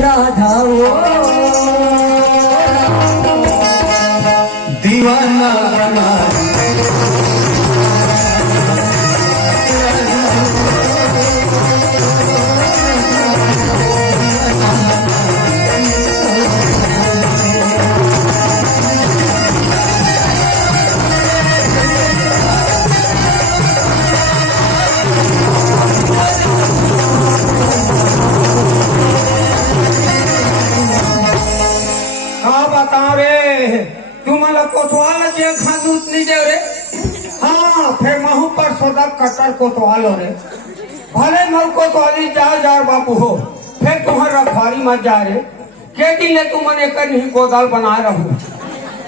राधा वो दीवाना बना कटर को तो आलो रे भले मऊ को तो अली जा बापू हो फिर तुम्हारा भारी मत जा रे के दिन तू मने कर नहीं गोदाल बना रहू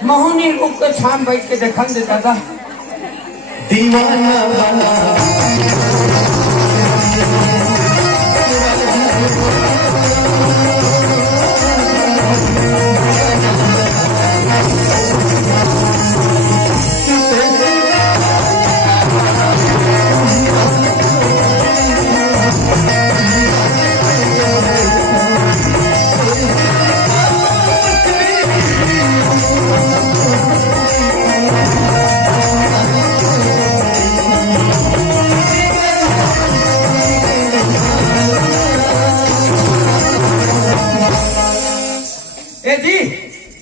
महुनी रुक के शाम बैठ के देखन देता था दीवाना बना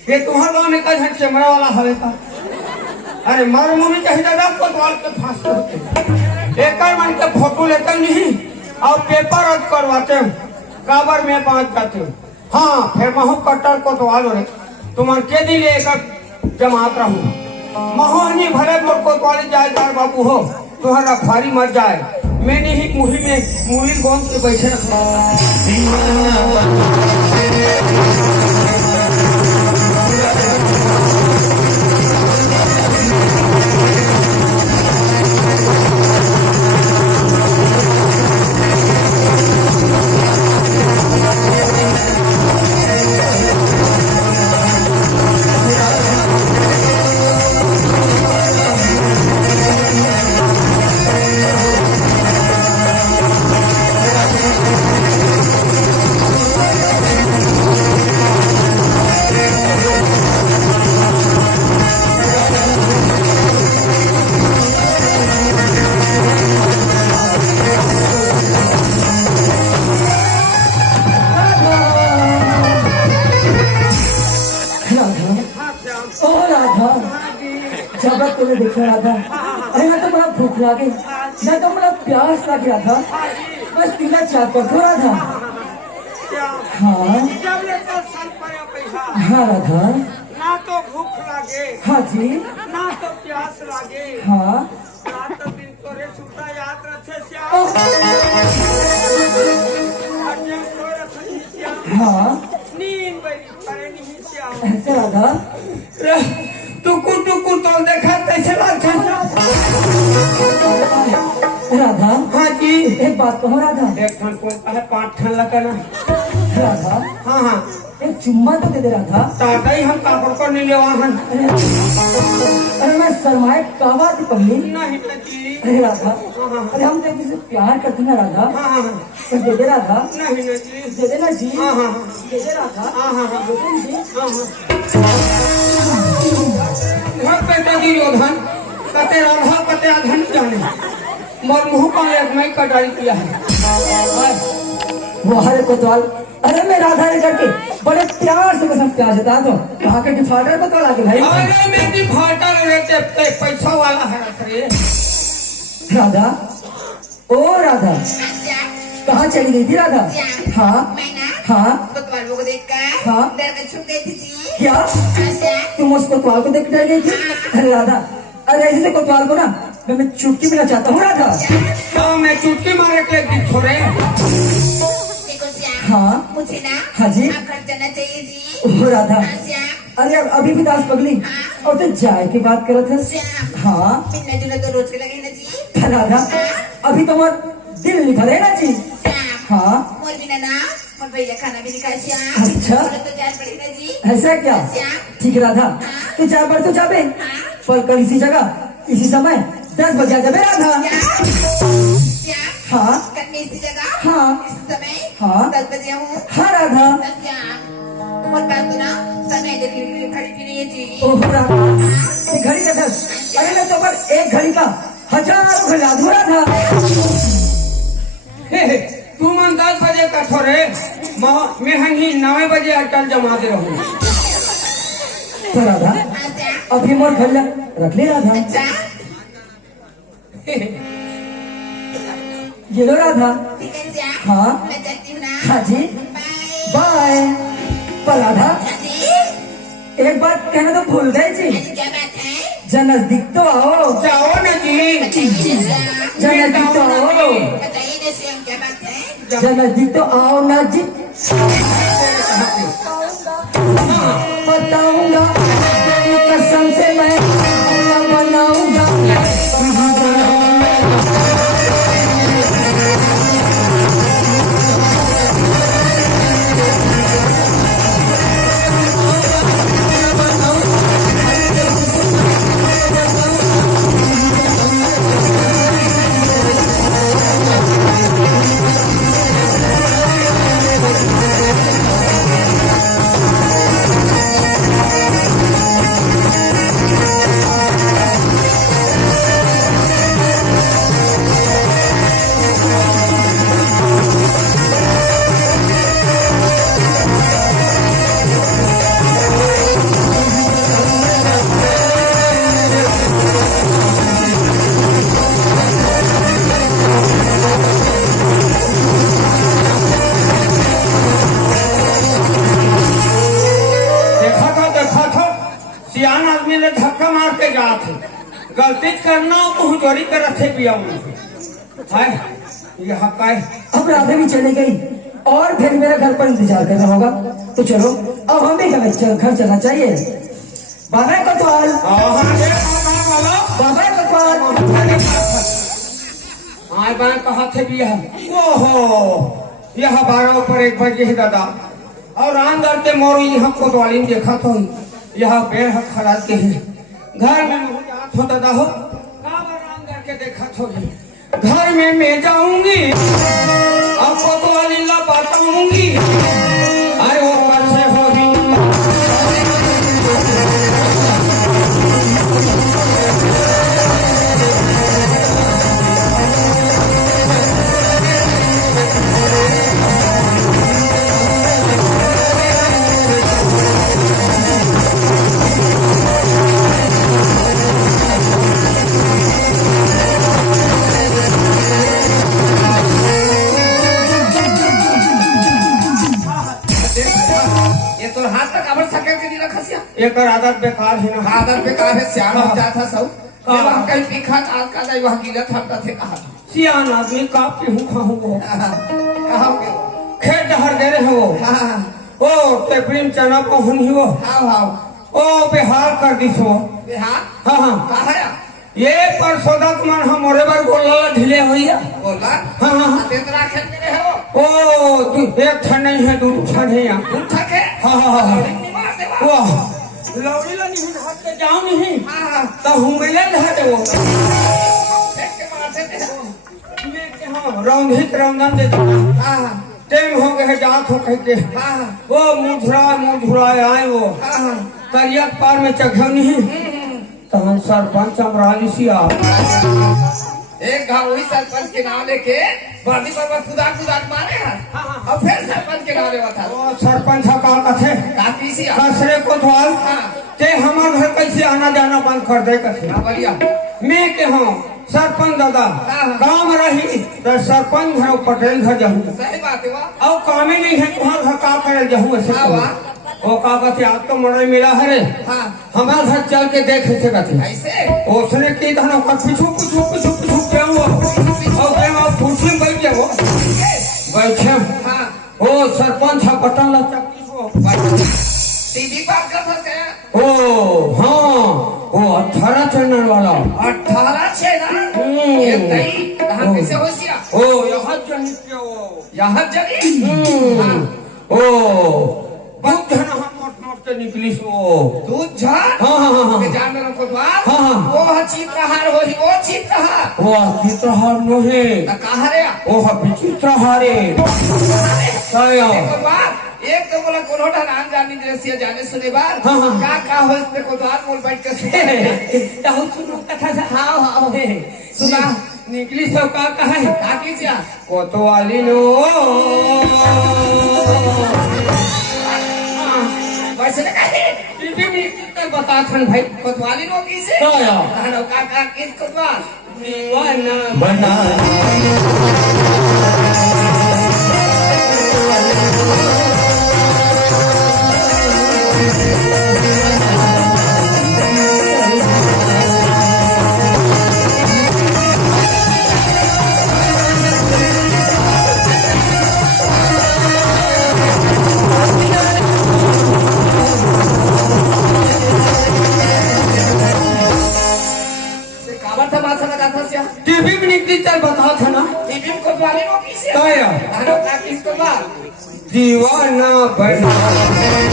ये तुम्हारा का चमड़ा वाला हवे का अरे मार मुनी चाहिए दादा को द्वार के फांस होते एक मन के फोटो लेते नहीं और पेपर रद्द करवाते हो काबर में बांध जाते हो हाँ फिर महू कट्टर को तो आलो रे तुम के दिन एक जमात रहू महोनी भले मोर को वाली जायदार बाबू हो तुम्हारा भारी मर जाए मैंने ही मुही में मुही गोंद के बैठे रखा तुम्हें देख रहा था अरे मैं तो बड़ा भूख लगे मैं तो बड़ा प्यास लग रहा था बस पीना चाहता थोड़ा था हाँ हाँ राधा ना तो भूख लागे हाँ जी ना तो प्यास लागे हाँ ना तो दिन तोरे सुता याद रखे श्याम हाँ नींद बड़ी पड़े नहीं श्याम ऐसे राधा टुकुर टुकुर तो देखा कैसे राधा हाँ जी एक बात कहो राधा एक ठन कोई है 5 ठन लगना राधा हाँ हाँ एक चुम्मा तो दे दे राधा ताता ही हम कापड़ को नहीं ले वहाँ अरे मैं शर्माए कावा की पगली नहीं जी अरे राधा अरे हम तो किसी प्यार करते हैं राधा हाँ हाँ तो दे दे राधा नहीं जी दे देना जी हाँ हाँ दे दे राधा हाँ हाँ हाँ दे दे जी घर पे तगी योधन कते राधा कते अधन जाने मोर मुँह का एक मैं कटाई किया है वो हरे कोतवाल अरे मैं राधा ने करके बड़े प्यार से कसम प्यार जता दो कहाँ के डिफॉल्टर को तो आके भाई अरे मैं डिफॉल्टर रहते पैसा वाला है रे राधा ओ राधा कहाँ चली गई थी राधा हाँ हाँ कोतवाल को देखकर हाँ डर कर छुप गई थी जी क्या तुम उस कोतवाल को देख डर गई थी अरे राधा अरे ऐसे कोतवाल को ना मैं चुटकी मिला चाहता हूँ राधा तो मैं चुटकी मारे के छोड़े हाँ मुझे ना हाँ जी आप घर जाना चाहिए जी ओ राधा अरे अब अभी भी दास पगली और तो जाए की बात कर रहा था हाँ मिलना जुलना तो रोज के लगे ना जी राधा अभी तुम्हार दिल नहीं भरे ना जी हाँ मोर बिना ना मोर भैया खाना भी निकाल श्याम अच्छा तो जान पड़ी ना जी ऐसा क्या ठीक है राधा तू जा पर तो जाबे पर कल इसी जगह इसी समय 10 बजे आ जाबे राधा हाँ कन्नी सी जगह हाँ इस समय हाँ 10 बजे हूँ। हाँ राधा। अच्छा और बात सुना समय देखने के लिए खड़ी भी नहीं है जी। ओह राधा ये घड़ी का 10 अरे मैं तो पर एक घड़ी का हजारों घड़ी अधूरा था। तू मन 10 बजे का थोड़े मैं ही 9 बजे अटल जमा दे रहूँ। तो राधा अच्छा अभी मोर घड़ी रख ले राधा। अच्छा ये लो राधा। ठीक है क्या? हाँ मैं जाती हूँ ना। हाँ जी बाय। बाय। पर राधा हाँ जी एक बात कहना तो भूल गए जी। अरे क्या बात है? जरा नजदीक तो आओ। जाओ ना जी। बताइए ना जरा नजदीक तो आओ। बताइए ना स्वयं क्या बात है? जरा नजदीक तो आओ ना जी। बताऊंगा तेरी कसम से मैं अपना बनाऊंगा। सियान आदमी ने धक्का मार के जाते गलती करना मुँह चोरी कर रखे पिया है ये हक है। अब राधा भी चली गई और फिर मेरा घर पर इंतजार करना होगा। तो चलो अब हमें घर चलना चाहिए। बाबा कोतवाल बाबा कोतवाल आए बाएं कहा थे भी है ओहो यह 12 पर 1 बजे ही दादा और अंदर के मोरी यहाँ कोतवाली में देखा तो यह पेड़ खड़ा के है घर में जात हो दादा हो अंदर के देखा तो घर में मैं जाऊंगी अब कोतवाली ला बताऊंगी अरे वो कैसे होगी। एक आदत बेकार है ना आदत बेकार है श्याम हो जाता सब हाँ। वहाँ कहीं तीखा चाल का नहीं वहाँ गिरत हमका थे कहा सियान आदमी का पीहू खाऊं वो कहा खेत डहर दे रहे हो हाँ ओ टेपरीम चना पहुन ही वो हाँ हाँ ओ बेहाल कर दी सो बिहार हाँ हाँ कहा है ये परसोदा तुम्हार हमारे बार गोला ढीले हुई है बोला हाँ हाँ तेतरा खेत में रहे हो ओ एक ठन नहीं है 2 ठन है यहाँ उठा के हाँ हाँ हाँ निवास है वाह लौड़ी ला नहीं हाथ से जाओ नहीं हाँ तो हूँ गया धरे वो देख के मारते थे मैं के हाँ रौंधित रौंदन दे दो हाँ टेम हो गए जात हो कह के हाँ वो मुझुरा आए वो हाँ करिया पार में चघो नहीं तहन सरपंच अमराली सिया एक घाव वही सरपंच के नाम लेके बादी पर खुदा मारे हैं और फिर सरपंच के नाम लेवा था ओ सरपंच का कथे काफी सी कसरे कोतवाल हाँ ते हमार घर कैसे आना जाना बंद कर दे कथे बढ़िया मैं के हूँ सरपंच दादा हाँ। काम रही तो सरपंच घर पटेल घर जाऊँ सही बात है वाह और काम ही नहीं है तुम्हारा घर का करे जाऊँ ऐसे हाँ, वाह। वो का कहते आप तो मरे मिला है रे हाँ हमारा घर चल के देख से कहते ऐसे उसने की धनो का पीछू के वो और के वो कुर्सी में बैठ गया वो बैठे हाँ ओ सरपंच है बटन ला चक्की को टीवी पर कर सकते हैं ओ हाँ वो 18 चैनल वाला 18 चैनल ये कहीं कहाँ कैसे हो सिया ओ यहाँ जनित के वो यहाँ जगह ओ बहुत धन हम मोट के निकली सो दूध झाड़ हाँ हाँ हाँ के जान में कोतवाल हाँ, हाँ। वो चित्रहार हो ही वो चित्रहार वो चित्रहार नो है कहाँ रे ओह विचित्र हारे कया देखो बात एक तो बोला कोनो ढान जानी दृश्य जाने सुने बात हाँ, हाँ। का हो इस पे को बात बोल बैठ के सुने ताऊ सुनो कथा से हाँ हाँ सुना निकली सब का कहा है का कीजिए कोतवाली नो वैसे ना कहे बता थन भाई कोतवाली नो किसे कया हाँ का किस कोतवाल दीवाना बना काबर तमाशा लगा था क्या टीवी में निकली चल बता था ना टीवी में कोतवाली नो किसे कया हाँ का किस कोतवाल दीवाना बना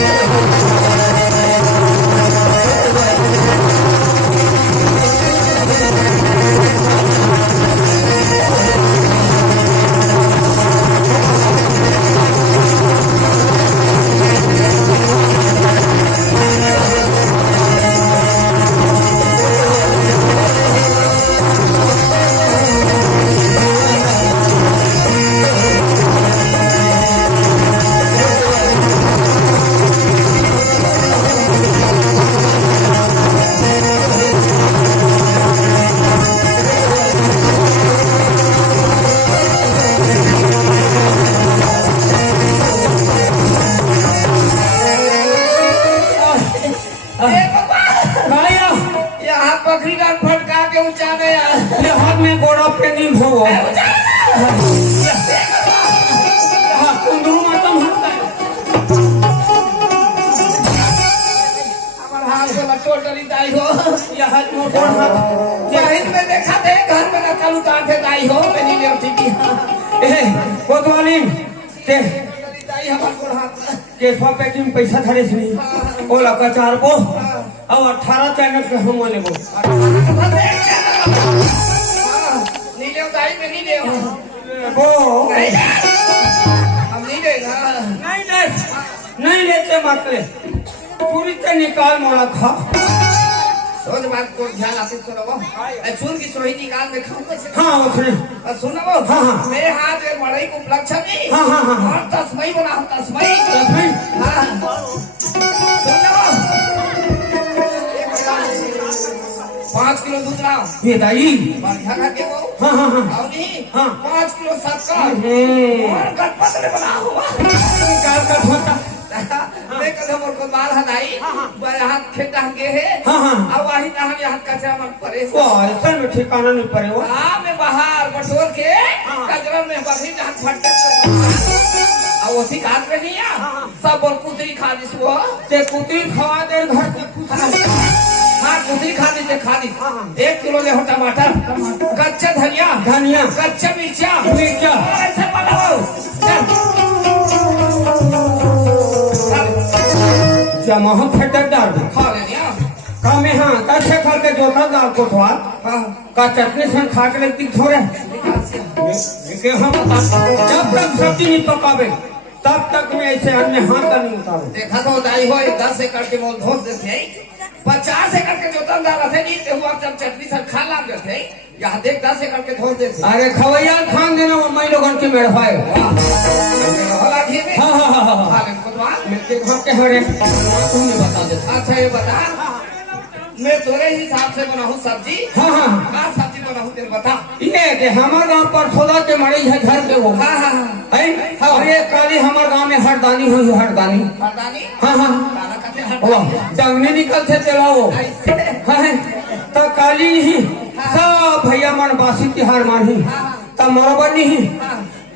कया यहाँ पखरी डाल फटका के ऊंचा गया ये हाथ में गोड़ा पे नीम हो कुंदरू मातम हमारा हाथ वाला टोटली दाई हो ये हाथ मोटर हाथ जाहिर में देखा थे घर में नकल उतार थे दाई हो मैंने ले उठी की ए कोतवाली ते दाई हमारे को हाथ केसवा पेटी में पैसा धरे सुनी ओ लका चार को अब 18 चैनल के हम लेबो नीले दाई में नहीं ले वो हम नहीं देगा नहीं लेते मात्र पूरी से निकाल मोला खा रोज बात को ध्यान आते सुनो वो सुन की सोही निकाल में खाऊं कैसे हाँ वो सुने सुनो वो हाँ, हाँ। मेरे हाथ में मड़ई को उपलक्ष्य नहीं हाँ, हाँ, हाँ, हाँ। और तस्मई बना हूँ तस्मई तस्मई? हाँ सुनो 5 किलो दूध लाओ ये दाई बढ़िया खा के वो हाँ हाँ हाँ और नहीं हाँ। 5 किलो शक्कर और गणपत में बना हुआ निकाल कर धोता देख कदम और को बाल हदाई यहाँ खेत गे है हाँ, हाँ। अब वही यहाँ कचरा मन परे वो ऐसा में ठिकाना नहीं पड़े वो में बाहर बटोर के कचरा में बकरी जहाँ फटके अब उसी घाट पे नहीं है सब बोल कुतरी खा दी वो ते कुतरी खवा दे घर के हाँ कुतरी खा दी 1 किलो ले हो टमाटर कच्चा धनिया कच्चा मिर्चा ऐसे बनाओ जमा हो फटक डाल दे खा लेनी का में हाँ कैसे खा के जोता दाल को थोड़ा का चटनी सन खा के लगती थोड़े लेकिन हम जब तक सब्जी नहीं पकावे तब तक मैं ऐसे अन्य हाथ का नहीं उतारू देखा तो दाई हो 10 एकड़ के मोल धोस देते 50 एकड़ के जोतनदार रहते नहीं ते हुआ जब चटनी सब खा लाग देते यहाँ देख 10 एकड़ के धोस देते अरे खवैया खान देना वो मैं लोगन के मेड़ है होला घी में हाँ हाँ हाँ हाँ खा ले कुतवाल मेरे घर के हरे तुम नहीं बता दे अच्छा ये बता मैं तोरे हिसाब से बनाऊं सब्जी हाँ हाँ का सब्जी बनाऊं तेरे बता ये कि हमारे गांव पर सोदा के मड़ी है घर के वो हाँ हाँ है और ये काली हमारे गांव में हरदानी हुई हरदानी हरदानी हाँ हाँ काला कते वो हरदानी डंगने निकलते चला वो ऐसे है तो काली नहीं सब भैया मन बासी तिहार मानी तो मरबर नहीं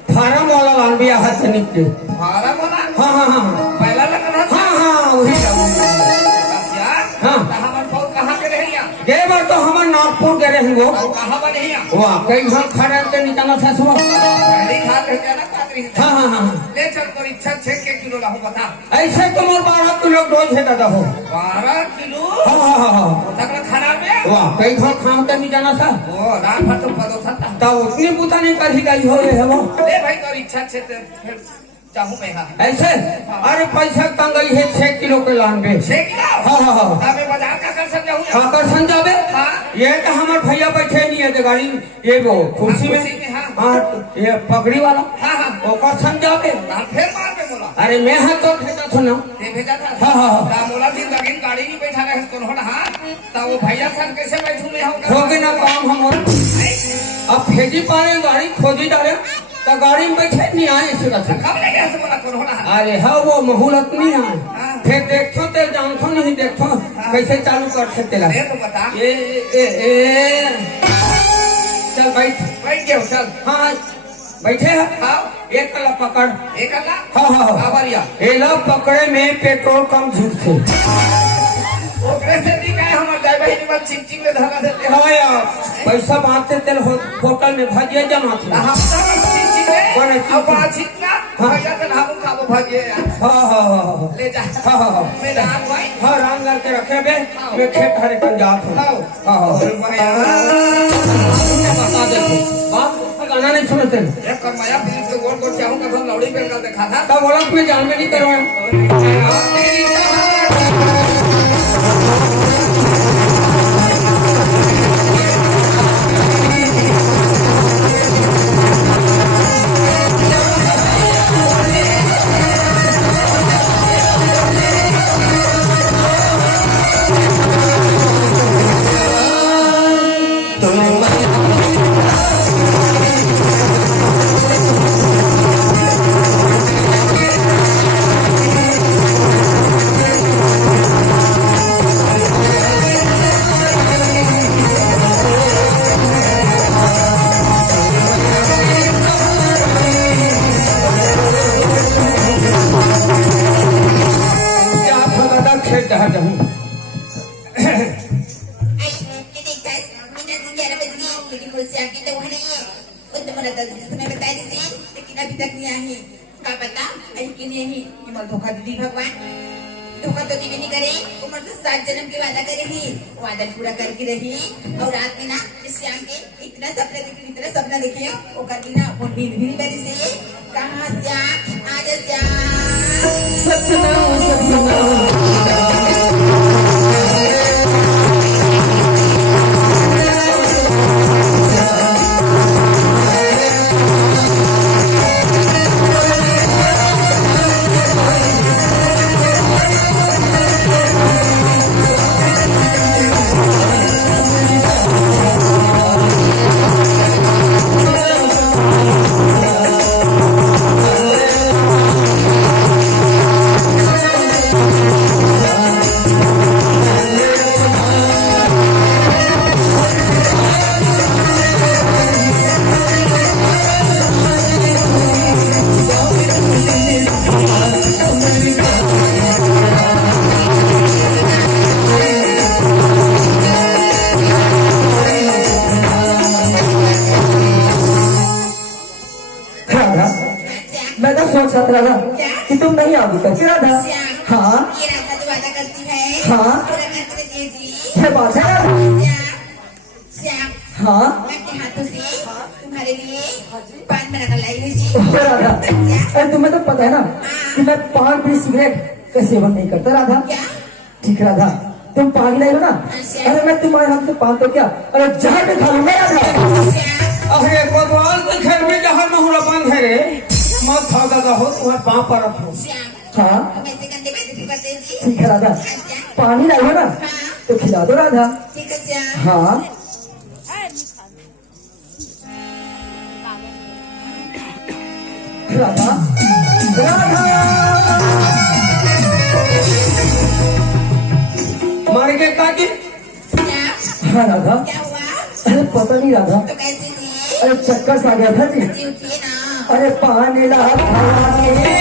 फार्म वाला लान भी हाथ से निकले हमारा बना हाँ हाँ हाँ पहला लगना हाँ हाँ वही हाँ हमारे बहुत कहाँ के रहिया ये बार तो हमारे नागपुर के रहे वो कहाँ बने हैं वाह कई घर खड़े के निकाला था सुबह पहली खाद रह जाना पात्री हाँ हाँ हाँ ले चल कर इच्छा 6 किलो लाओ बता ऐसे तुम 12 किलो रोज है दादा हो 12 किलो हाँ हाँ हाँ हाँ तक खराब है वाह कई घर खाते नहीं जाना था ओ रात भर तो पदो था तो उतनी बुता नहीं कर ही गई हो ये है वो ले भाई तोर इच्छा से तो फिर चाहूं मैं हाँ ऐसे अरे पैसा तंगई है 6 किलो के लानबे 6 किलो हाँ हाँ हाँ तब मैं बाजार का कर सकता हूँ खाकर संजाबे हाँ ये तो हमारे भैया बैठे नहीं है गाड़ी ये वो कुर्सी कुर्सी में, में हाँ। हाँ ये पगड़ी वाला हाँ हाँ ओकर संजाबे फिर मार में बोला अरे मैं हाथ तो भेजा था ना ते भेजा था हाँ, हाँ, हाँ। ता बोला दिन लगिन गाड़ी नहीं बैठा रहे तो हो ना ता वो भैया संग कैसे बैठूं मैं हो गए ना काम हमारा अब भेजी पाए गाड़ी खोजी डाले तो गाड़ी में बैठे नहीं आए इसी का कब लगे ऐसे बोला कौन होना अरे हाँ वो महूलत नहीं आए फिर देखो ते जानथो नहीं देखो कैसे चालू कर सकते ला ये तो बता ए चल बैठ बैठ गया चल हाँ बैठे हैं हाँ एक कला पकड़ एक अल्लाह हाँ हाँ हाँ बाबरिया ये लो पकड़े में पेट्रोल कम झूठ थे ओकरे से नहीं कहे हम जाए भाई निमन चिंचिंग में धरा देते हाँ यार पैसा बांटते तेल होटल में भाजिए जमा थे हम तो चिंचिंग में कौन है अब बातचीत ना भैया से हम खाबो भागे हाँ हाँ हाँ ले जा हाँ हाँ हाँ मैं राम भाई हाँ राम करके रखे बे मैं खेत हरे कर जात हूँ हाँ हाँ हाँ और भैया बता देते बाप गाना नहीं सुनते एक करमाया फिल्म से गोल गोल चाहूं कसम लौड़ी पे कर देखा था तब बोला मैं जान में नहीं करवाया तेरी कहानी खेत डहा जाऊँ धोखा दीदी भगवान धोखा तो दीदी नहीं करे उम्र तो 7 जन्म के वादा करे ही वादा पूरा करके रही और रात में ना इस शाम के इतना सपना देखिए वो कर भी ना वो नींद भी नहीं बनी से कहाँ श्याम आज मैं तो सोच रहा था कि तुम नहीं आओगी करके राधा हाँ ये राधा जो वादा करती है हाँ। पूरा करके रखिए जी ये बात है श्याम हाँ मैं अपने हाथों से तुम्हारे लिए पान बनाकर लाई हूँ जी ओह राधा अरे तुम्हें तो पता है ना कि मैं पान बीड़ी सिगरेट का सेवन नहीं करता राधा क्या ठीक राधा तुम पानी नहीं हो ना अरे मैं तुम्हारे हाथ से पान तो क्या अरे जहर में खा लूंगा राधा श्याम अरे भगवान के घर में जहाँ महूरा बंद है रे मत खा दादा हो तुम्हारे पाँव पर रखो श्याम हाँ हम ऐसे कंधे पे दुखी करते हैं जी ठीक है राधा पानी नहीं हो ना तो खिला दो राधा ठीक है श्याम हाँ राधा राधा मार के काटी श्याम हाँ राधा क्या हुआ अरे पता नहीं राधा तो कैसे जी अरे चक्कर सा आ गया था जी जी उठिए ना अरे पानी ला अरे पानी ला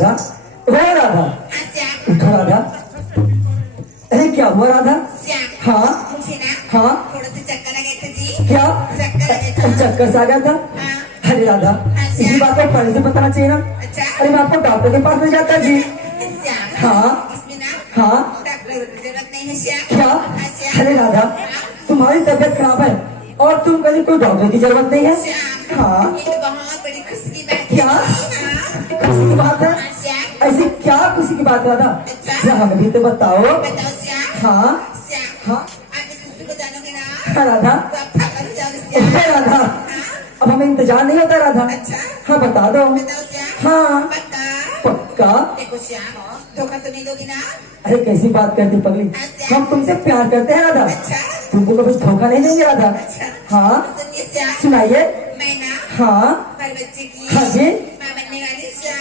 राधा, ओ राधा, हाँ श्याम, उठो राधा। अरे क्या हुआ राधा? श्याम, हाँ मुझे ना हाँ थोड़ा सा चक्कर आ गए थे जी। क्या चक्कर आ गए था। चक्कर से आ गया था? हाँ, अरे राधा, अच्छा। इसी बात को पहले से बताना चाहिए ना। अच्छा। अरे मैं आपको डॉक्टर के पास ले जाता जी। श्याम, हाँ। इसमें ना हाँ डॉक्टर की जरूरत नहीं है श्याम। क्या? हाँ, श्याम। अरे राधा, तुम्हारी तबीयत खराब है और तुम कहीं कोई डॉक्टर की जरूरत नहीं है। श्याम, हाँ ये तो बहुत बड़ी खुशी की बात है। क्या? हाँ, खुशी की बात है? हाँ, श्याम, ऐसी क्या खुशी की बात राधा? अच्छा। क्या हमें भी तो बताओ। बताओ श्याम। हाँ श्याम, हाँ आप इस खुशी को जानोगे ना राधा, तो आप पागल हो जाओगे श्याम। अरे राधा, हाँ, अब हमें इंतजार नहीं होता राधा। अच्छा। हाँ बता दो। बताओ श्याम। हाँ पक्का? पक्का। देखो श्याम, धोखा तो नहीं दोगी ना? अरे कैसी बात करती पगली, हम तुमसे प्यार करते हैं राधा, अच्छा। तुमको कभी धोखा नहीं देंगे राधा। अच्छा। हाँ सुनिए श्याम, सुनाइए। मैं ना हाँ हर बच्चे की हाँ जी। माँ बनने वाली श्याम।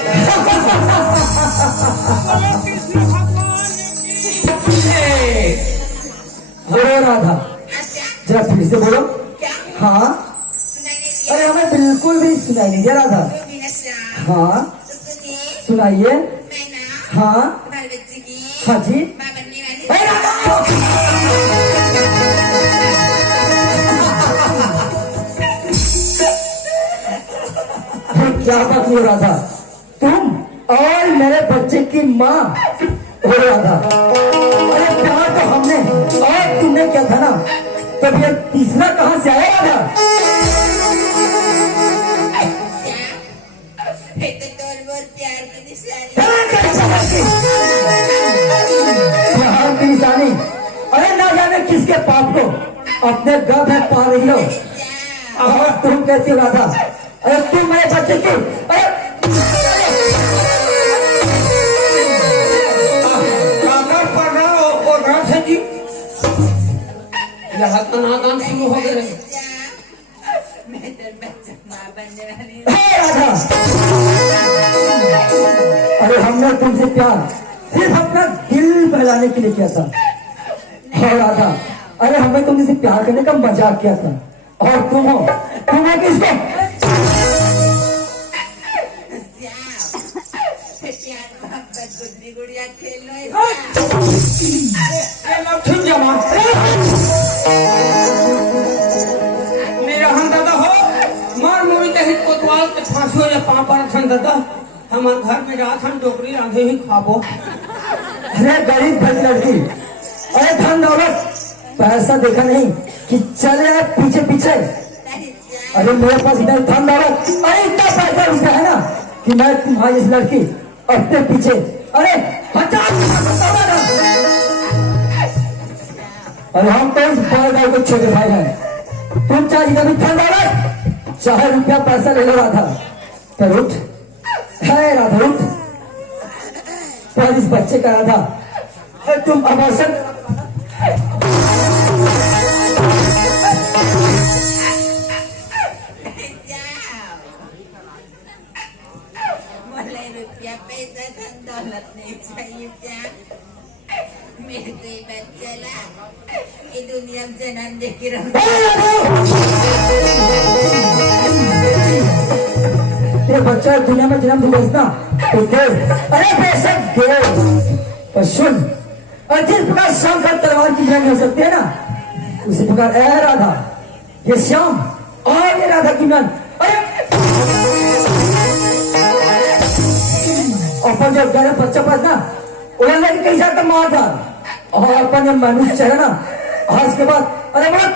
बोलो राधा, हाँ श्याम, जरा फिर से बोलो। क्या हाँ सुनाई नहीं अरे दिया? हमें बिल्कुल भी सुनाई नहीं दिया राधा। क्यों ना श्याम? हाँ तो सुनिए, सुनाइए। मैं ना हाँ हर बच्चे की हाँ जी। माँ बनने वाली अरे राधा! ये क्या बात हुई राधा, तुम और मेरे बच्चे की माँ हो राधा। अरे प्यार तो हमने और तुमने क्या था ना, तब ये तीसरा कहाँ से आया राधा? श्याम, ये तो तोड़-मोड़ प्यार की निशानी। प्यार की निशानी? अरे ना जाने किसके पाप को अपने घर में पा रही हो। श्याम, और तुम कैसी राधा? अरे तुम मेरे बच्चे की, अरे काका पढ़ रहा हो और रहा था जी। यहाँ तो नादान शुरू हो गए। श्याम, मैं तो बच्चा माँ बनने वाली हूँ। हे राधा, अरे हमने तुमसे प्यार सिर्फ अपना दिल बहलाने के लिए किया था। और राधा, अरे हमें तुमसे प्यार करने का मजाक किया था, और तुम हो किसको? श्याम, प्यार मोहब्बत गुड्डी गुड़िया खेल लो श्याम। ये लौटन जमा मेरा हम दादा हो मार मोरी चाहे कोतवाल के फांसी हो या पापा रखन दादा हमारे घर में रात हम डोकरी रांधे ही खाबो। अरे गरीब भली लड़की, अरे धन दौलत पैसा देखा नहीं कि चले आए पीछे पीछे। नहीं श्याम, अरे मेरे पास इतना धन दौलत, अरे इतना पैसा रुपया है ना कि मैं तुम्हारी इस लड़की अपने पीछे, अरे 50 अरे हम तो इस बड़े भाई के छोटे भाई हैं। तुम चाहे कभी धन दौलत चाहे रुपया पैसा ले लो राधा, पर उठ है राधा उठ। पर इस बच्चे का राधा, अरे तुम अबॉर्शन श्याम, मुझे रुपया पैसा धन दौलत नहीं चाहिए श्याम। मेरे तो ये बच्चा ला ये दुनिया में जन्म दे के रहो। ये बच्चा दुनिया में जन्म दूंगा ना तो दे, अरे बेशक दे, पर सुन, और जिस प्रकार श्याम का तलवार की जंग हो सकती है ना, उसी प्रकार ऐ राधा, ये श्याम और ये राधा की मन, अरे अपन जो घर बच्चा पास ना उन्होंने कहीं जाकर मार डाल, और अपन ये मनुष्य है ना आज के बाद, अरे बोल